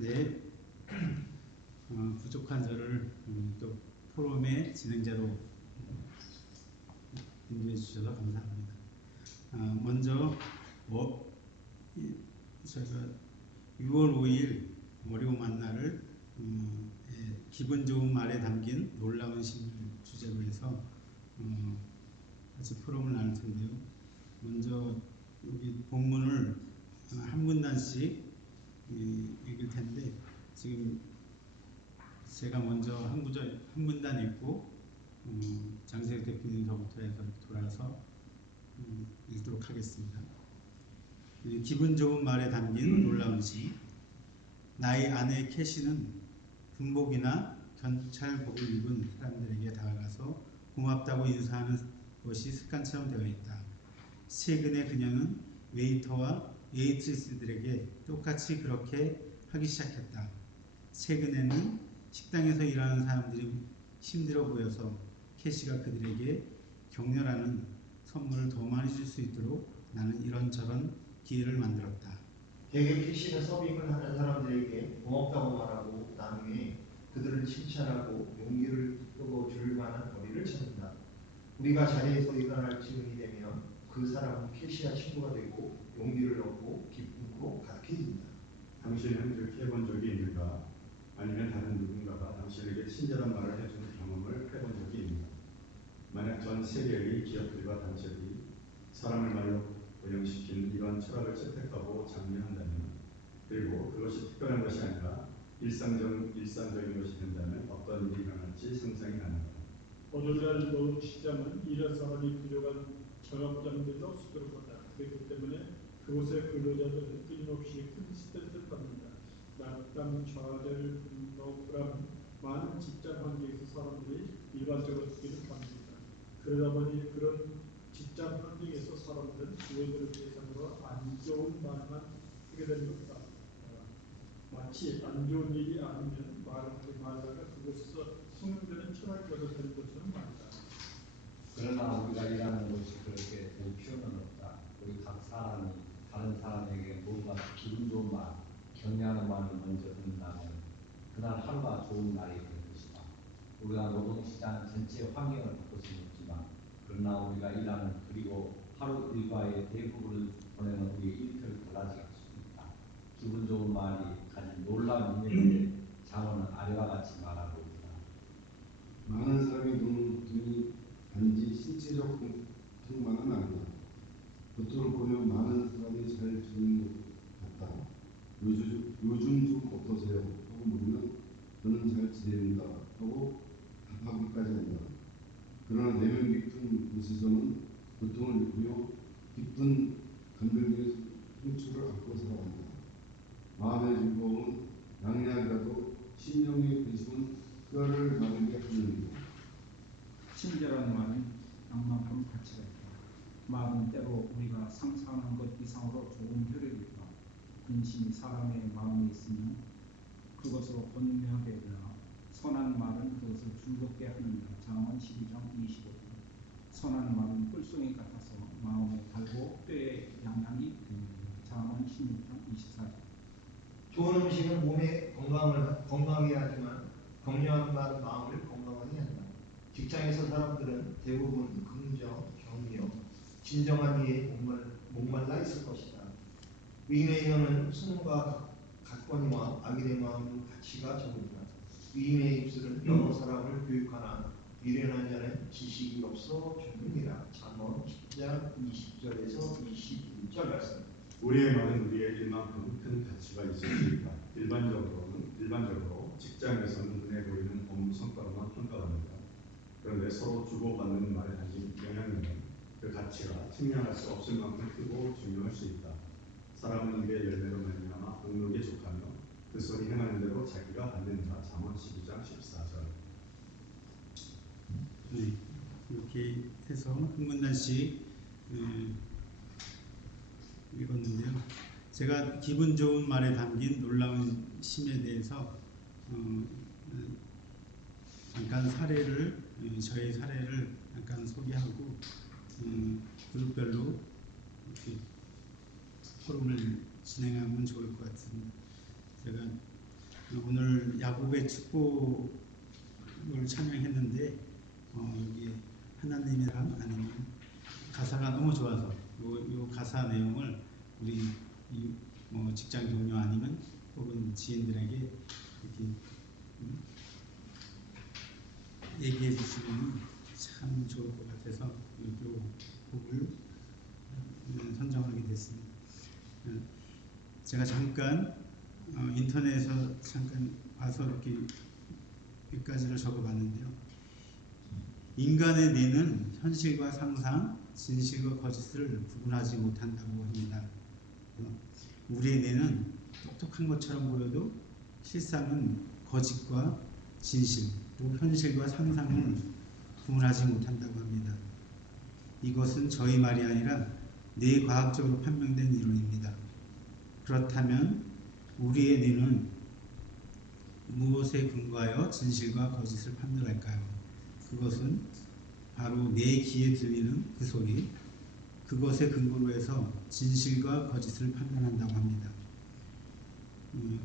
네, 부족한 저를 또 포럼의 진행자로 인도해 주셔서 감사합니다. 먼저 저희가 6월 5일 월요 만나를 기분 좋은 말에 담긴 놀라운 신을 주제로 해서 같이 포럼을 나눌 텐데요. 먼저 여기 본문을 한 문단씩 읽을 텐데, 지금 제가 먼저 한 구절 한 문단 읽고 장세혁 대표님서부터 해서 돌아서 읽도록 하겠습니다. 기분 좋은 말에 담긴 놀라운 시. 나의 아내 캐시는 군복이나 경찰복을 입은 사람들에게 다가가서 고맙다고 인사하는 것이 습관처럼 되어 있다. 최근에 그녀는 웨이터와 웨이트리스들에게 똑같이 그렇게 하기 시작했다. 최근에는 식당에서 일하는 사람들이 힘들어 보여서 캐시가 그들에게 격려라는 선물을 더 많이 줄 수 있도록 나는 이런저런 기회를 만들었다. 대개 캐시는 서빙을 하는 사람들에게 고맙다고 말하고 나중에 그들을 칭찬하고 용기를 북돋워줄 만한 거리를 찾는다. 우리가 자리에서 일어날 즈음이 되면 그 사람은 캐시와 친구가 되고 용기를 얻고 기쁨으로 가득해진다. 당신은 그렇게 해본 적이 있는가? 아니면 다른 누군가가 당신에게 친절한 말을 해주는 경험을 해본 적이 있는가? 만약 전 세계의 기업들과 단체들이 사람을 말로 고용시키는 이러한 철학을 채택하고 장려한다면, 그리고 그것이 특별한 것이 아니라 일상적인 것이 된다면 어떤 일이 일어날지 상상이 가능합니다. 오늘날 노동 시장은 일할 사람이 부족한 전업장들로 수두룩하다. 그렇기 때문에 그곳의 근로자들은 끊임없이 큰 스트레스를 받는다. 낙담, 좌절, 분노, 불안, 많은 직장 환경에서 사람들이 일반적으로 느끼는 감정이다. 그러다 보니 그런 직장 환경에서 사람들은 직원들을 대상으로 안 좋은 말만 하게 되는 것이다. 마치 안 좋은 일이 아니면 말하지 말다가 그곳에서 성공되는 철학이 얻어지는 것처럼 말이다. 그러나 우리가 일하는 곳이 그렇게 될 필요는 없다. 우리 각 사람이 다른 사람에게 뭔가 기분 좋은 말, 격려하는 말을 먼저 듣는다면 그날 하루가 좋은 날이 될 것이다. 우리가 노동시장 전체 환경을 바꿀 수는 없지만, 그러나 우리가 일하는 그리고 하루 일과의 대부분을 보내는 우리의 일터를 달라지게 할 수 있다. 기분 좋은 말이 가진 놀라운 능력에 장원은 아래와 같이 말하고 있다. 많은 사람이 눈이 단지 신체적 고통만은 아니다. 겉으로 보면 많은 사람이 잘 지내는 것 같다. 요즘 좀 어떠세요? 하고 물으면 저는 잘 지냅니다 하고 답하기까지 한다. 그러나 내면 깊은 곳에서는 고통을 느끼며 깊은 감정의 상처를 안고 살아간다. 마음의 즐거움은 양약이라도 심령의 근심은 뼈를 마르게 하느니라. 친절한 말은 양만큼 가치가 있다. 말은 때로 우리가 상상하는 것 이상으로 좋은 효력이 있다. 근심이 사람의 마음에 있으면 그것으로 번뇌하게 되나 선한 말은 그것을 즐겁게 하느니라. 잠언 12장 25절. 선한 말은 꿀송이 같아서 마음에 달고 뼈에 양양이 됩니다. 잠언 16장 24절. 좋은 음식은 몸에 건강하게 하지만 격려하는 말은 마음을 건강하게 한다. 직장에서 사람들은 대부분 긍정, 격려, 진정한 이에 목말라 있을 것이다. 위임의 혀는 순과 각권과 악인의 마음은 가치가 적은다. 위임의 입술은 여러 사람을 교육하나 미련한 자는 지식이 없어 죽느니라. 잠언 10장 20절에서 21절 말씀. 우리의 말은 우리의 일만큼 큰 가치가 있을 수 있다. 일반적으로 직장에서는 눈에 보이는 업무 성과로만 평가합니다. 그런데 서로 주고받는 말에 담긴 영향력은 그 가치가 측량할 수 없을 만큼 크고 중요할 수 있다. 사람은 입의 열매로 말미암아 복록에 족하며 그 소리 행하는 대로 자기가 받는다. 잠언 12장 14절. 네, 이렇게 해서 한 문단씩 읽었는데요. 제가 기분 좋은 말에 담긴 놀라운 심에 대해서 잠깐 저의 사례를 잠깐 소개하고 그룹별로 이렇게 포럼을 진행하면 좋을 것 같습니다. 제가 오늘 야곱의 축복을 찬양했는데 여기 하나님의 사랑 아니면 가사가 너무 좋아서 요 가사 내용을 우리 직장 동료 아니면 혹은 지인들에게 이렇게 얘기해 주시면 참 좋을 것 같아서 요 곡을 선정하게 됐습니다. 제가 잠깐 인터넷에서 잠깐 봐서 이렇게 몇 가지를 적어봤는데요. 인간의 뇌는 현실과 상상, 진실과 거짓을 구분하지 못한다고 합니다. 우리의 뇌는 똑똑한 것처럼 보여도 실상은 거짓과 진실, 또 현실과 상상을 구분하지 못한다고 합니다. 이것은 저희 말이 아니라 뇌과학적으로 판명된 이론입니다. 그렇다면 우리의 뇌는 무엇에 근거하여 진실과 거짓을 판별할까요? 그것은 바로 내 귀에 들리는 그 소리, 그것에 근거로 해서 진실과 거짓을 판단한다고 합니다.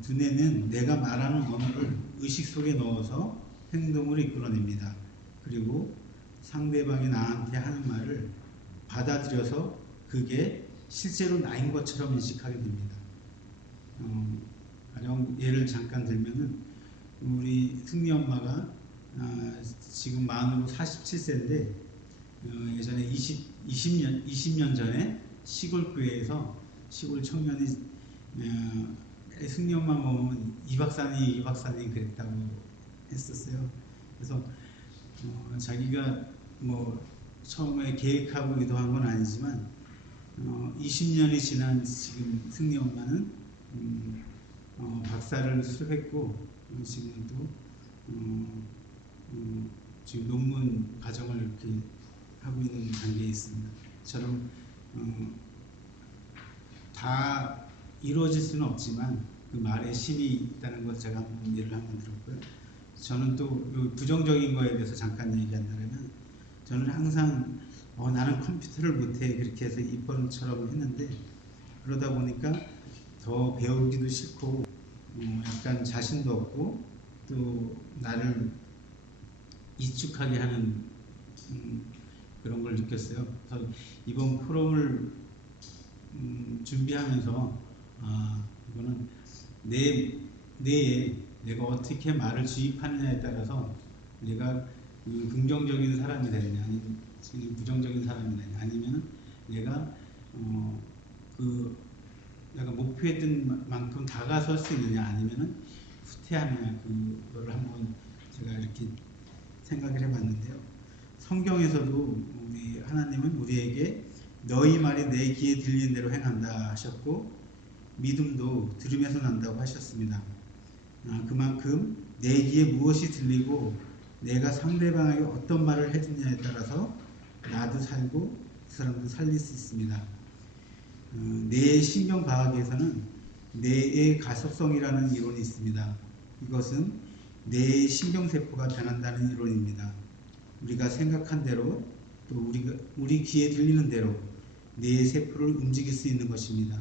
두뇌는 내가 말하는 언어를 의식 속에 넣어서 행동을 이끌어냅니다. 그리고 상대방이 나한테 하는 말을 받아들여서 그게 실제로 나인 것처럼 인식하게 됩니다. 가령 예를 잠깐 들면은 우리 승리 엄마가 지금 만으로 47세인데 예전에 20년 전에 시골 교회에서 시골 청년이 승리 엄마 보면 이 박사님 그랬다고 했었어요. 그래서 자기가 뭐 처음에 계획하고 의도한 건 아니지만 20년이 지난 지금 승리 엄마는 박사를 수료했고 지금 또 지금 논문 과정을 이렇게 하고 있는 단계에 있습니다. 저는 다 이루어질 수는 없지만 그 말에 힘이 있다는 것 제가 예를 한번 들었고요. 저는 또 부정적인 거에 대해서 잠깐 얘기한다면 저는 항상 나는 컴퓨터를 못해 그렇게 해서 입버릇처럼 했는데 그러다 보니까 더 배우기도 싫고 약간 자신도 없고 또 나를 이축하게 하는 그런 걸 느꼈어요. 그래서 이번 프로를 준비하면서 이거는 뇌에 내가 어떻게 말을 주입하느냐에 따라서 내가 긍정적인 사람이 되느냐 아니면 부정적인 사람이 되느냐 아니면 내가 내가 목표했던 만큼 다가설 수 있느냐 아니면 후퇴하느냐 그거를 한번 제가 이렇게 생각을 해봤는데요. 성경에서도 우리 하나님은 우리에게 너희 말이 내 귀에 들리는 대로 행한다 하셨고 믿음도 들음에서 난다고 하셨습니다. 그만큼 내 귀에 무엇이 들리고 내가 상대방에게 어떤 말을 해주냐에 따라서 나도 살고 그 사람도 살릴 수 있습니다. 뇌 신경과학에서는 뇌의 가속성이라는 이론이 있습니다. 이것은 뇌의 신경세포가 변한다는 이론입니다. 우리가 생각한 대로 또 우리 귀에 들리는 대로 뇌의 세포를 움직일 수 있는 것입니다.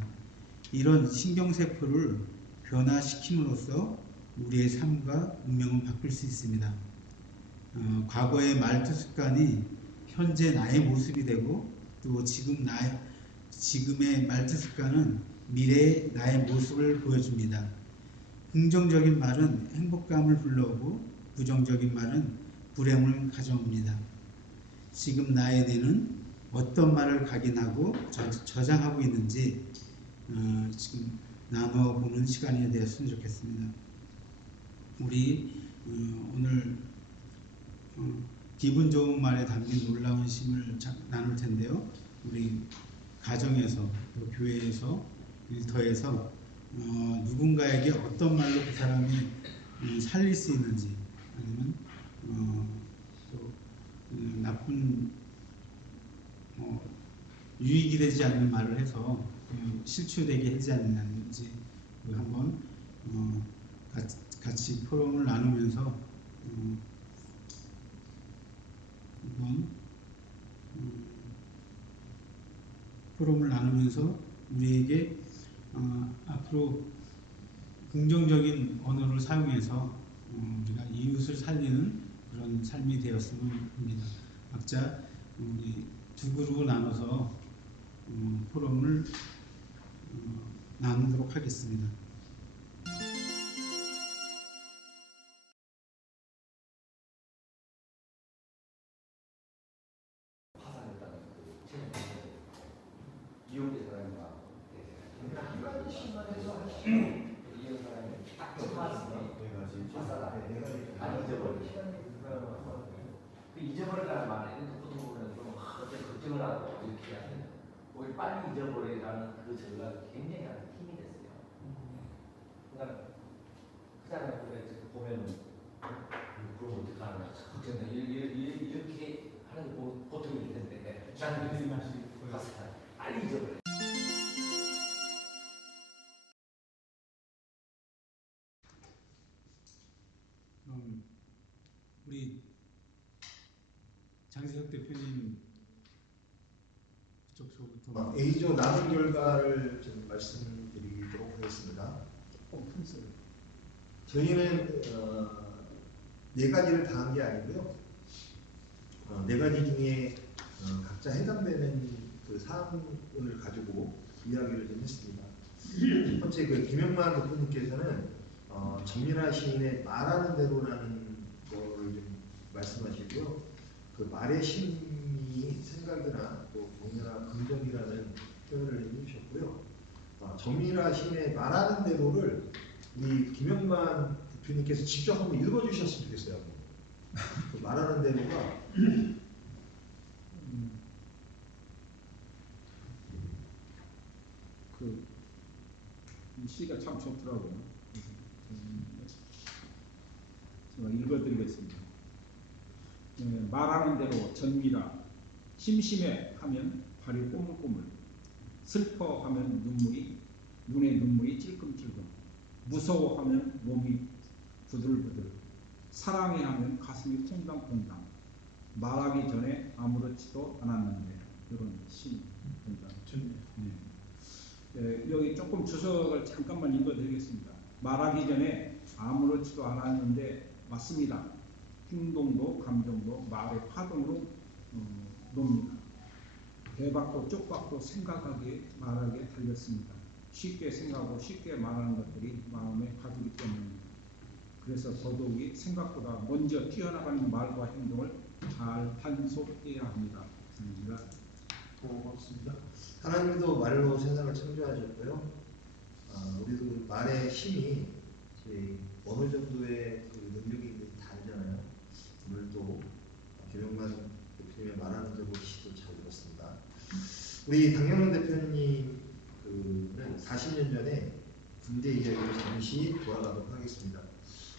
이런 신경세포를 변화시킴으로써 우리의 삶과 운명을 바꿀 수 있습니다. 과거의 말투 습관이 현재 나의 모습이 되고 또 지금의 말투 습관은 미래의 나의 모습을 보여줍니다. 긍정적인 말은 행복감을 불러오고 부정적인 말은 불행을 가져옵니다. 지금 나의 뇌는 어떤 말을 각인하고 저장하고 있는지 지금 나누어 보는 시간이 되었으면 좋겠습니다. 우리 오늘 기분 좋은 말에 담긴 놀라운 힘을 나눌 텐데요. 우리 가정에서 또 교회에서 일터에서 누군가에게 어떤 말로 그 사람이 살릴 수 있는지 아니면 또 나쁜 유익이 되지 않는 말을 해서 실추되게 하지 않는지 한번 같이 포럼을 나누면서 우리에게 앞으로 긍정적인 언어를 사용해서 우리가 이웃을 살리는 그런 삶이 되었으면 합니다. 각자 우리 두 그룹으로 나눠서 포럼을 나누도록 하겠습니다. 파산했다는 그 책임을 이용된 사람과 이용 사람이 딱 처맞으면 안 잊어버리죠. 그 잊어버리라는 말에는 보통 보면 좀 어떤 걱정을 하고 이렇게 하는 오히려 빨리 잊어버리라는 그 저가 굉장히 힘이 됐어요. 그러니까 그 사람이 보면은 그럼 어떡하나 걱정돼 이렇게 하는 게 보통일 텐데 나는 그런 맛이 빨리 잊어버려. 우리 장세혁 대표님 그쪽서부터 A조 나눈 결과를 좀 말씀드리도록 하겠습니다. 저희는 네 가지를 다 한 게 아니고요. 네 가지 중에 각자 해당되는 그 사항을 가지고 이야기를 좀 했습니다. 첫 번째 그 김영만 대표님께서는 정민아 시인의 말하는 대로라는 거를 좀 말씀하시고요. 그 말의 심이 생각이나 또 격려나 긍정이라는 표현을 해주셨고요. 정민아 시인의 말하는 대로를 우리 김영만 대표님께서 직접 한번 읽어주셨으면 좋겠어요. 그 말하는 대로가 이 시가 참 좋더라고요. 제가 읽어드리겠습니다. 말하는 대로 전미라 심심해 하면 발이 꼬물꼬물 슬퍼하면 눈에 눈물이 찔끔찔끔 무서워하면 몸이 부들부들 사랑해 하면 가슴이 콩당콩당 말하기 전에 아무렇지도 않았는데 이런 시입니다. 여기 조금 주석을 잠깐만 읽어드리겠습니다. 말하기 전에 아무렇지도 않았는데 맞습니다. 행동도 감정도 말의 파동으로 놉니다. 대박도 쪽박도 생각하기에 말하기에 달렸습니다. 쉽게 생각하고 쉽게 말하는 것들이 마음에 가두기 때문입니다. 그래서 더더욱이 생각보다 먼저 뛰어나가는 말과 행동을 잘 단속해야 합니다. 고맙습니다. 하나님도 말로 세상을 창조하셨고요. 우리도 말의 힘이 어느 정도의 그 능력이 있는지 다 알잖아요. 오늘 또 김영만 대표님의 말하는 대로 시도 잘 들었습니다. 우리 강영훈 대표님은 40년 전에 군대 이야기를 잠시 돌아가도록 하겠습니다.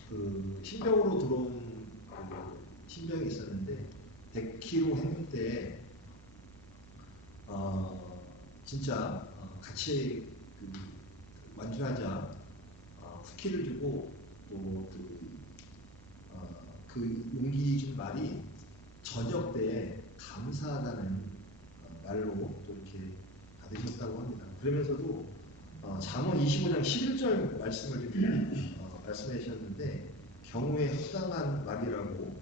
그 신병으로 들어온 신병이 있었는데 100km 행군 때 진짜 같이 완주하자 후키를 주고 또 그 용기 준 말이 저녁 때 감사하다는 말로 또 이렇게 받으셨다고 합니다. 그러면서도 잠언 25장 11절 말씀을 말씀해 주셨는데 경우에 합당한 말이라고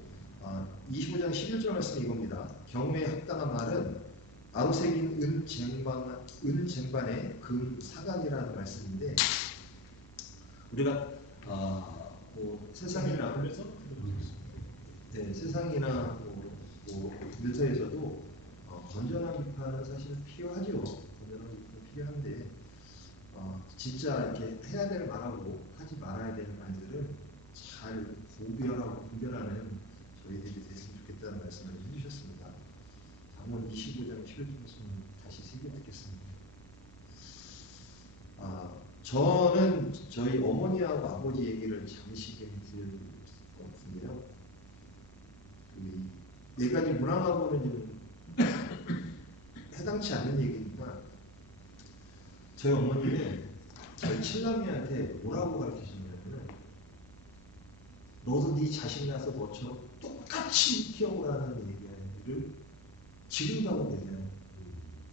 25장 11절 말씀이 이겁니다. 경우에 합당한 말은 아로새긴 은쟁반의 금 사각이라는 말씀인데 우리가 뭐 세상이나 세상이나 뭐 일터에서도 건전한 비판은 사실 필요하죠. 건전한 비판은 필요한데 진짜 이렇게 해야 될 말하고 하지 말아야 될 말들을 잘 구별하고 분별하는 저희들이 됐으면 좋겠다는 말씀을 해주셨습니다. 잠언 25장 11절 말씀 다시 새겨 듣겠습니다. 저는 저희 어머니하고 아버지 얘기를 잠시 좀 드릴 것 같은데요. 네 가지 문항하고는 좀 해당치 않는 얘기니까 저희 어머니는 저희 칠남이한테 뭐라고 가르치셨냐면 너도 네 자식 낳아서 너처럼 똑같이 키워보라는 얘기를 지금도 하고 계세요.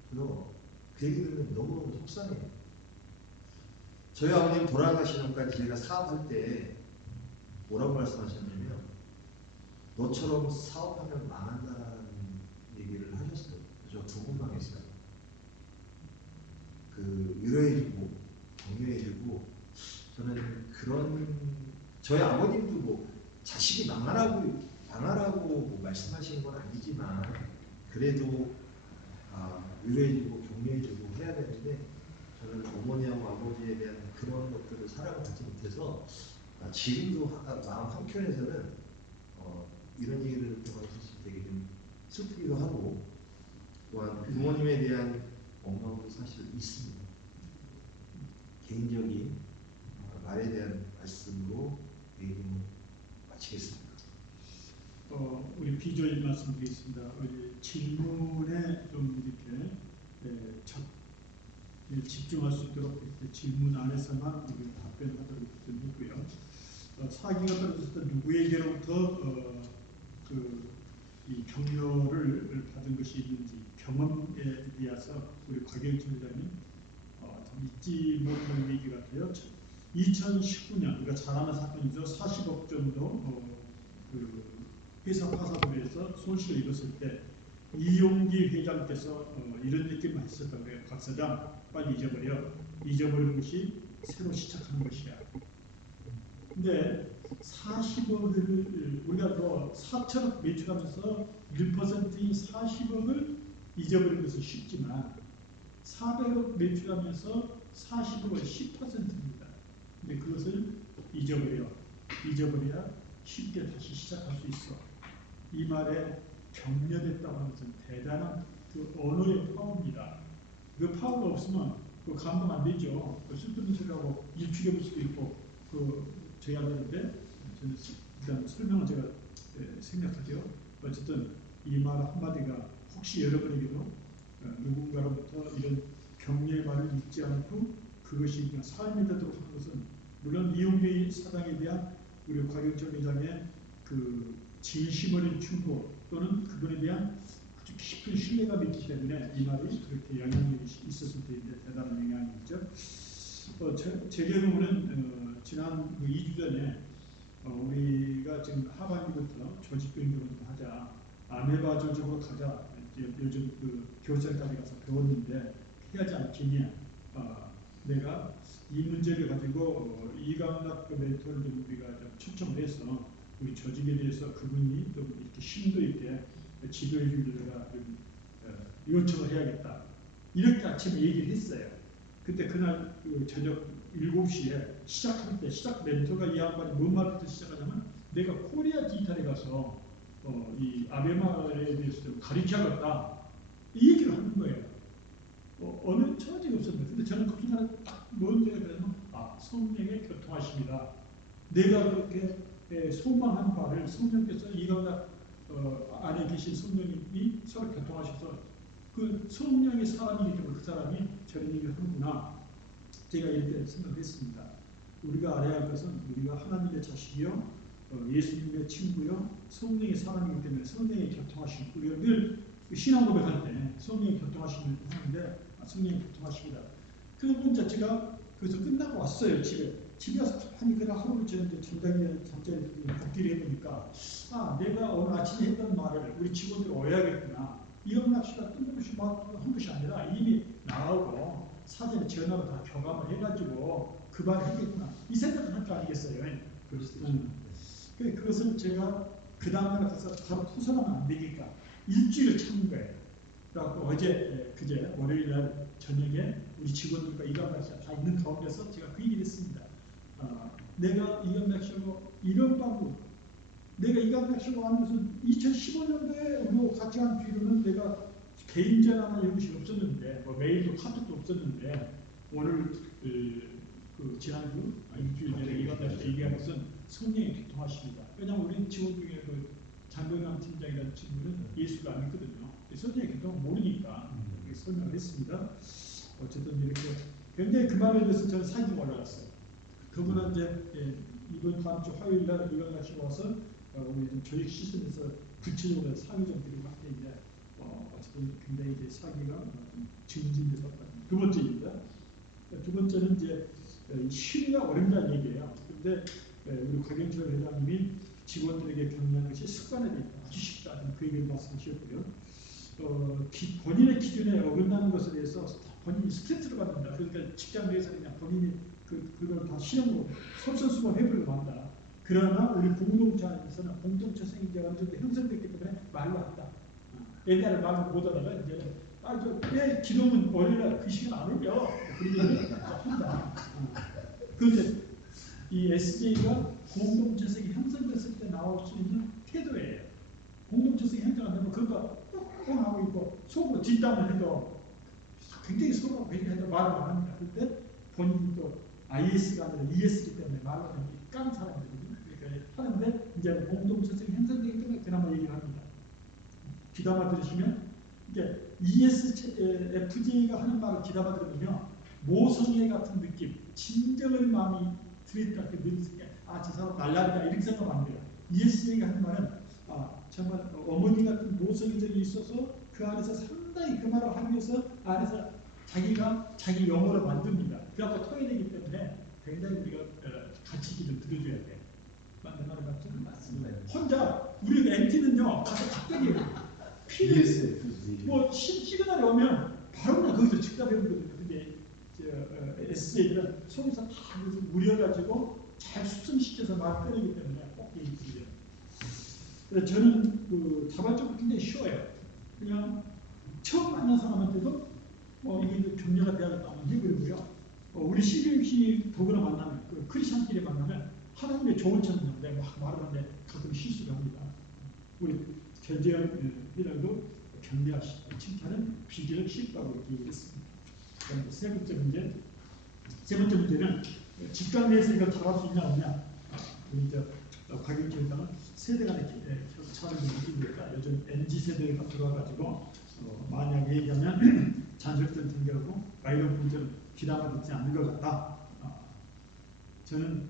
그래서 그 얘기 들으면 너무너무 속상해요. 저희 아버님 돌아가시기 전까지 제가 사업할 때 뭐라고 말씀하셨냐면 너처럼 사업하면 망한다는 얘기를 하셨어요. 저 두 번 망했어요. 그 위로해주고 격려해주고 저는 그런 저희 아버님도 뭐 자식이 망하라고 뭐 말씀하시는 건 아니지만 그래도 위로해주고 격려해주고 해야 되는데 저는 어머니하고 아버지에 대한 그런 것들을 살아가지 못해서 지금도 마음 한켠에서는 이런 얘기를 들어서 되게 좀 슬프기도 하고 또한 부모님에 대한 원망도 사실 있습니다. 개인적인 말에 대한 말씀으로 얘기는 마치겠습니다. 우리 비조인 말씀드리겠습니다. 우리 질문에 좀 이렇게 집중할 수 있도록 이렇게 질문 안에서만 답변하도록 좀 했고요. 사기가 떨어졌을 때 누구에게로부터 이 격려를 받은 것이 있는지 경험에 비해서 우리 곽영철장님 참 잊지 못할 얘기 같아요. 2019년 우리가 잘 아는 사건이죠. 40억 정도 회사 파산으로 해서 손실을 입었을 때 이용기 회장께서 이런 느낌을 했었던 거예요. 박 사장 빨리 잊어버리는 것이 새로 시작하는 것이야. 근데 40억을 우리가 또 4천억 매출하면서 1%인 40억을 잊어버리는 것은 쉽지만 400억 매출하면서 40억은 10%입니다. 근데 그것을 잊어버려야 쉽게 다시 시작할 수 있어. 이 말에 격려됐다고 하는 것은 대단한 그 언어의 파워입니다. 그 파워가 없으면 그 감동 안 되죠. 그 슬픈 소리하고 일축해 볼 수도 있고 저희 아들인데 저는 일단 설명을 제가 생략하죠. 어쨌든 이 말 한마디가 혹시 여러분에게도 누군가로부터 이런 격려의 말을 잊지 않고 그것이 그냥 삶이 되도록 하는 것은 물론 이용계 사장에 대한 우리 곽영철 회장의 그 진심 어린 충고 또는 그분에 대한 아주 깊은 신뢰가 있기 때문에 이 말이 그렇게 영향력이 있었을 텐데 대단한 영향이 있죠. 제 경우는 지난 2주 전에 우리가 지금 하반기부터 조직 변경을 하자 아메바 조직으로 가자 요즘 그 교육생까지 가서 배웠는데 해야지 않겠냐. 내가 이 문제를 가지고 이강락 멘토를 좀 우리가 좀 초청을 해서 우리 조직에 대해서 그분이 좀 이렇게 심도 있게 지도해 주기를 내가 좀 요청을 해야겠다. 이렇게 아침에 얘기를 했어요. 그때 그날 저녁 7시에 시작할 때 시작 멘토가 이 양반이 뭔 말부터 시작하냐면 내가 코리아 디지털에 가서 이 아베마에 대해서 좀 가르쳐야겠다. 이 얘기를 하는 거예요. 어느 처지가 없었는데 근데 저는 그 순간에 딱 뭔 생각을 하면 성령의 교통하십니다. 내가 그렇게 소망한 바를 성령께서 이강락 안에 계신 성령이 서로 교통하셔서 그 성령의 사람이기 때문에 그 사람이 저런 얘기를 하는구나. 제가 이렇게 생각했습니다. 우리가 알아야 할 것은 우리가 하나님의 자식이요 예수님의 친구요 성령의 사람이기 때문에 성령의 교통하심 우리가 늘 신앙 고백할 때 성령의 교통하심을 하는데 성령의 교통하십니다. 그 번째 제가 그래서 끝나고 왔어요. 집에 와서 가만히 그냥 하루를 지냈는데 잠자리에 복귀를 해보니까 내가 오늘 아침에 했던 말을 우리 직원들 오해하겠구나. 이영락 씨가 뜬금없이 막 한 것이 아니라 이미 나오고 사전에 전화로 다 교감을 해가지고 그 말을 하겠구나. 이 생각을 할 거 아니겠어요? 그것을 제가 그 다음날 가서 바로 토설하면 안 되니까 일주일을 참은 거예요. 그래갖고 그제 월요일날 저녁에 우리 직원들과 이강락 씨가 다 있는 가운데서 제가 그 얘기를 했습니다. 내가 이강락 씨하고 이런 방법 내가 이강락 씨하고 하는 것은 2015년도에 우리 같이 한 뒤로는 내가 개인 전화나 이런 것이 없었는데 메일도 카톡도 없었는데 오늘 지난주 일주일 전에 이강락 씨가 얘기한 것은 성령의 교통하십니다. 왜냐하면 우리 직원 중에 장병남 팀장이라는 친구는 예수를 안 믿거든요. 성령의 교통을 모르니까 이렇게 설명을 했습니다. 어쨌든 이렇게 굉장히 그 말에 대해서 저는 사진이 올라갔어요. 그분은 이제 이번 다음 주 화요일 날 이강락 씨가 와서 우리 좀 조직 시스템에서 구체적으로 사기 좀 드리고 할 때인데 어쨌든 굉장히 이제 사기가 증진돼서 두 번째입니다. 두 번째는 이제 쉬기가 어렵다는 얘기예요. 그런데 우리 곽영철 회장님이 직원들에게 격려하는 것이 습관화되어 있다. 아주 쉽다. 그 얘기를 말씀하셨고요. 본인의 기준에 어긋나는 것에 대해서 본인이 스트레스를 받는다. 그러니까 직장 내에서 그냥 본인이 그걸 다 시험으로 솔선수범 해보려고 한다. 그러나 우리 공동체에서는 공동체 생기가 어느 정도 형성됐기 때문에 말로 한다. 옛날에 말로 못하다가 이제는 왜 기도문 월요일날 그 시간 안 올려? 그러면 한다. 그런데 이 SJ가 공동체성이 형성됐을 때 나올 수 있는 태도예요. 공동체성이 형성 안 되면 그거 뻥 하고 있고 속으로 뒷담을 해도 굉장히 서로 회개해도 말을 안 합니다. 그때 본인이 또 IS가 아니라 ES이기 때문에 말로 하는 깡 사람들이거든요. 그러니까 하는데 이제 공동체성이 형성되기 때문에 그나마 얘기를 합니다. 귀담아 들으시면 이게 ESFJ가 하는 말을 귀담아 들으면요. 모성애 같은 느낌, 진정한 마음이 들어있다. 저 사람 날라리다 이렇게 생각하면 안 돼요. ESJ가 하는 말은 정말 어머니 같은 모성애적이 있어서 그 안에서 상당히 그 말을 하기 위해서 안에서 자기가 자기 영어로 만듭니다. 그래서 토해내기 때문에 굉장히 우리가 같이 좀 들어줘야 돼요. 맞는 말이 맞죠? 맞습니다. 혼자 우리 MT는요 가서 갑자기 피를 뭐 시그널이 오면 바로 그냥 거기서 즉답해버리거든요. 근데 SJ들은 속에서 다 무려가지고 잘 수승시켜서 말을 꺼내기 때문에 꼭 얘기드려요. 저는 자발적으로 굉장히 쉬워요. 그냥 처음 만난 사람한테도 이게 격려가 돼야겠다 한번 해보려고요. 우리 CBMC 도구나 만나면 크리스천끼리 만나면 하나님의 좋은 천명 내가 막 말하는데 가끔 실수를 합니다. 우리 전재현 회장도 격려하시고 칭찬은 비기를 쉽다고 이렇게 얘기했습니다. 세 번째 문제는 직장 내에서 이걸 잘할 수 있냐 없냐. 우리 곽영철 회장은 세대 간의 차를 느끼니까 요즘 MZ세대가 들어와가지고 만약 얘기하면 잔소리를 튕겨오고 이런 문제는 귀담아 듣지 않는 것 같다. 저는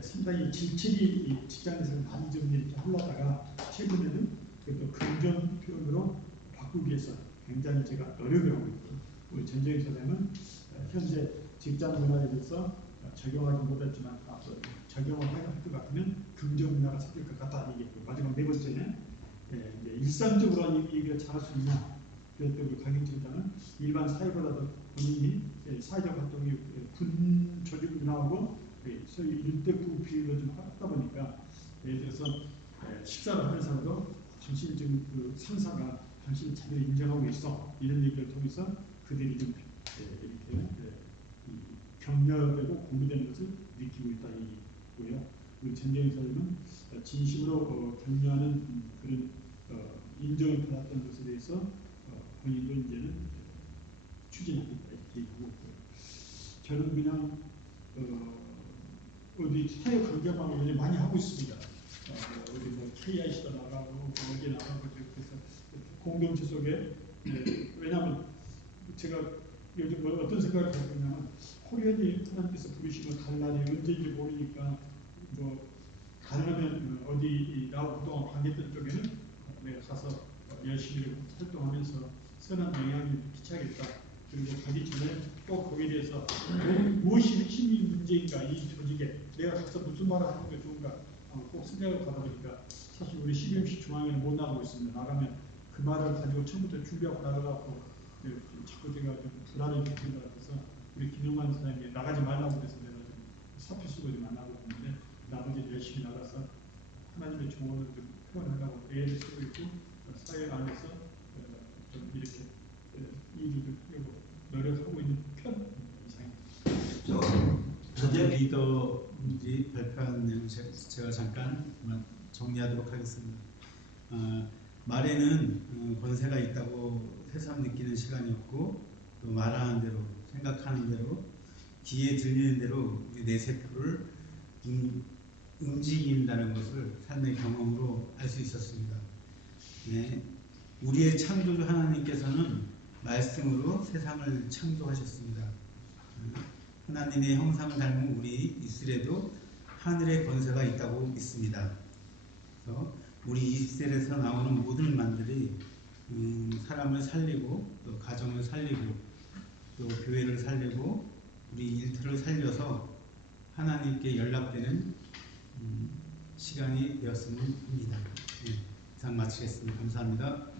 상당히 질책이 직장에서 많이 좀 이렇게 하려다가 최근에는 그래도 긍정 표현으로 바꾸기 위해서 굉장히 제가 노력을 하고 있고 우리 전재익 사장은 현재 직장 문화에 대해서 적용하지 못했지만 앞으로 적용을 할 것 같으면 긍정 문화가 생길 것 같다 얘기했고 마지막 네 번째는 일상적으로 얘기를 잘할 수 있냐. 그래서 우리 곽영철 회장은 일반 사회보다도 본인이 사회적 활동이 군 조직으로 나오고 소위 1대9 비율로 좀 하다 보니까 예를 들어서 식사를 하면서도 당신이 지금 그 상사가 당신을 제대로 인정하고 있어 이런 얘기를 통해서 그들이 좀 이렇게 격려되고 공유되는 것을 느끼고 있다 얘기고요. 우리 전재현 사장은 진심으로 격려하는 그런 인정을 받았던 것에 대해서 본인도 이제는 추진하겠다 이렇게 얘기하고 있고요. 저는 그냥 어디 사회 관계망을 많이 하고 있습니다. 우리 뭐 KIC도 나가고 어디 나가고 그래서 공동체 속에 왜냐하면 제가 요즘 뭐 어떤 생각을 하고 있냐면 코리안이 하나님께서 부르시면 갈 날이 언제인지 모르니까 뭐 가능하면 어디 나하고 그동안 관계했던 쪽에는 내가 가서 열심히 활동하면서 선한 영향을 끼쳐야겠다. 그리고 가기 전에 꼭 거기에 대해서 무엇이 핵심이 문제인가 이 조직에 내가 가서 무슨 말을 하는 게 좋은가 꼭 생각을 하다 보니까 사실 우리 CBMC 중앙에는 못 나가고 있습니다. 나가면 그 말을 가지고 처음부터 준비하고 나가고 자꾸 제가 좀 불안을 느낀 것 같아서 우리 김용만 사장님이 나가지 말라고 해서 내가 좀 사표 쓰고 좀 안 나가고 있는데 나머지 열심히 나가서 하나님의 조언을 좀 표현하려고 애를 쓰고 있고 사회 안에서 좀 이렇게 일을 하려고 노력하고 있는 편 이상입니다. 전재 리더들이 발표한 내용 제가 잠깐 정리하도록 하겠습니다. 말에는 권세가 있다고 새삼 느끼는 시간이었고 또 말하는 대로 생각하는 대로 귀에 들리는 대로 우리 내세포를 움직인다는 것을 삶의 경험으로 알 수 있었습니다. 네. 우리의 창조주 하나님께서는 말씀으로 세상을 창조하셨습니다. 하나님의 형상을 닮은 우리 이스라엘도 하늘의 권세가 있다고 믿습니다. 그래서 우리 이스라엘에서 나오는 모든 만들이 사람을 살리고 또 가정을 살리고 또 교회를 살리고 우리 일터를 살려서 하나님께 연락되는 시간이 되었으면 합니다. 네, 이상 마치겠습니다. 감사합니다.